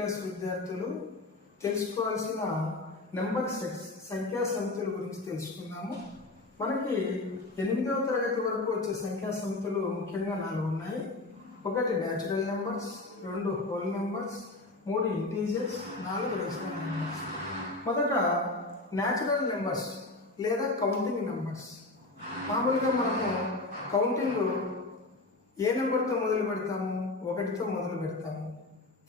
Class విద్యార్థులు తెలుసుకోవాల్సిన number sets సంఖ్యా సమితుల గురించి తెలుసుకుందాము. మనకి ఎనిమిదవ తరగతి వరకు వచ్చే సంఖ్యా సమితులు ముఖ్యంగా నాలుగు ఉన్నాయి. ఒకటి న్యాచురల్ నెంబర్స్ రెండు హోల్ నెంబర్స్ మూడు ఇంటీజర్స్ నాలుగు రేషనల్ నెంబర్స్ మొదట న్యాచురల్ నెంబర్స్ లేదా కౌంటింగ్ నెంబర్స్ మామూలుగా మనము కౌంటింగ్ ఏ నెంబర్తో మొదలు పెడతాము? ఒకటితో మొదలు పెడతాము.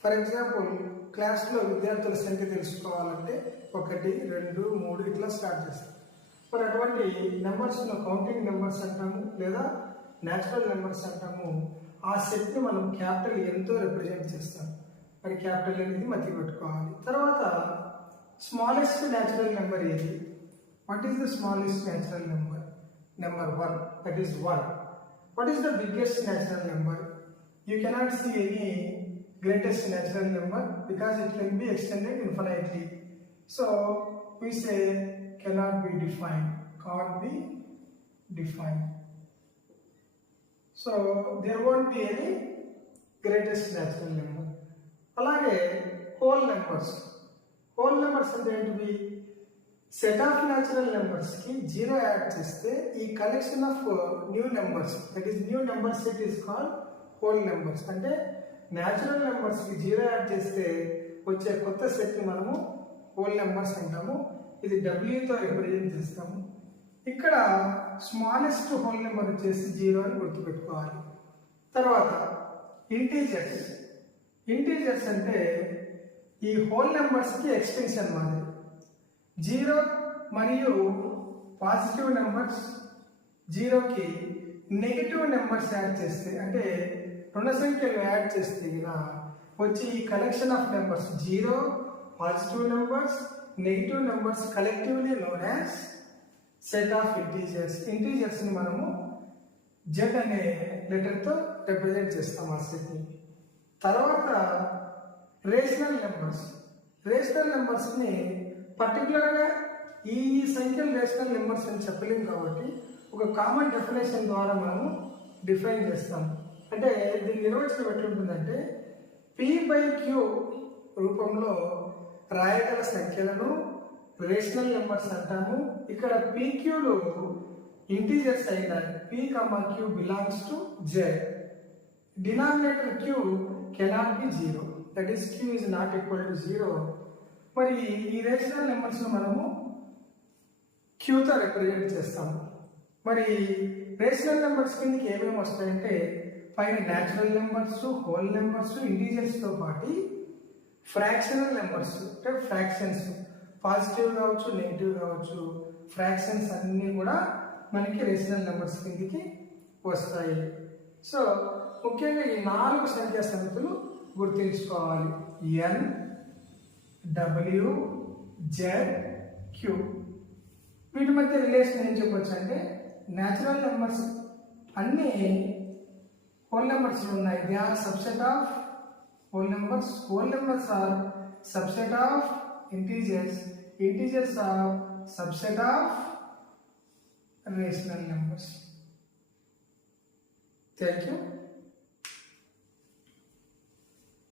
ఫర్ ఎగ్జాంపుల్ క్లాస్లో విద్యార్థుల సంఖ్య తెలుసుకోవాలంటే ఒకటి రెండు మూడు ఇట్లా స్టార్ట్ చేస్తాం. మరి అటువంటి నెంబర్స్ను కౌంటింగ్ నెంబర్స్ అంటాము లేదా న్యాచురల్ నెంబర్స్ అంటాము. ఆ సెట్ని మనం క్యాపిటల్ ఎంతో రిప్రజెంట్ చేస్తాం. మరి క్యాపిటల్ అనేది మతి పెట్టుకోవాలి. తర్వాత స్మాలెస్ట్ న్యాచురల్ నెంబర్ ఏది? What is the smallest natural number? Number one that is one. What is the biggest natural number? You cannot see any greatest natural number because it can be extended infinitely so we say cannot be defined can't be defined so there won't be any greatest natural number అలాగే whole numbers whole numbers అంటే ఏంటివి set of natural నెంబర్స్కి zero add చేస్తే ఈ collection of new numbers that is new number set is called whole numbers అంటే natural నెంబర్స్కి zero add చేస్తే వచ్చే కొత్త సెట్ని మనము హోల్ నెంబర్స్ అంటాము. ఇది డబ్ల్యూతో రిప్రజెంట్ చేస్తాము. ఇక్కడ స్మాలెస్ట్ హోల్ నెంబర్ వచ్చేసి జీరో అని గుర్తుపెట్టుకోవాలి. తర్వాత ఇంటీజర్స్ ఇంటీజర్స్ అంటే ఈ హోల్ నెంబర్స్కి ఎక్స్టెన్షన్ మాదిరి జీరో మరియు పాజిటివ్ నెంబర్స్ జీరోకి నెగిటివ్ నెంబర్స్ యాడ్ చేస్తే అంటే రుణ సంఖ్యలు యాడ్ చేస్తే ఇలా వచ్చి ఈ collection of numbers zero positive numbers negative numbers collectively known as set of integers ఇంటీజర్స్ని మనము జెడ్ అనే లెటర్తో రిప్రజెంట్ చేస్తాం ఆ సెట్ని తర్వాత రేషనల్ నెంబర్స్ రేషనల్ నెంబర్స్ని పర్టికులర్గా ఈ ఈ సంఖ్యలు రేషనల్ నెంబర్స్ అని చెప్పలేము కాబట్టి ఒక కామన్ డెఫినేషన్ ద్వారా మనము డిఫైన్ చేస్తాం. అంటే నిర్వచనం ఎట్లుంటుందంటే పి బై క్యూ రూపంలో రాయగల సంఖ్యలను రేషనల్ నెంబర్స్ అంటాము. ఇక్కడ పీక్యూలు ఇంటీజర్స్ అయిన P comma Q belongs to Z denominator Q cannot be zero that is Q is not equal to zero మరి ఈ రేషనల్ నెంబర్స్ను మనము క్యూతో రిప్రజెంట్ చేస్తాము. మరి రేషనల్ నెంబర్స్ కిందకి ఏమేమి వస్తాయంటే పైన న్యాచురల్ నెంబర్స్ హోల్ నెంబర్స్ ఇంటీజర్స్తో పాటు ఫ్రాక్షనల్ నెంబర్స్ అంటే ఫ్రాక్షన్స్ పాజిటివ్ కావచ్చు నెగిటివ్ కావచ్చు ఫ్రాక్షన్స్ అన్నీ కూడా మనకి రేషనల్ నెంబర్స్ కిందికి వస్తాయి. సో ముఖ్యంగా ఈ నాలుగు సంఖ్యా సమితులు గుర్తుంచుకోవాలి. ఎన్ డబ్ల్యూ జెడ్ క్యూ వీటి మధ్య రిలేషన్ ఏం చెప్పొచ్చు అంటే న్యాచురల్ నెంబర్స్ అన్నీ హోల్ నెంబర్స్ ఉన్నాయి they are subset of whole numbers whole numbers are subset of integers integers are subset of rational numbers thank you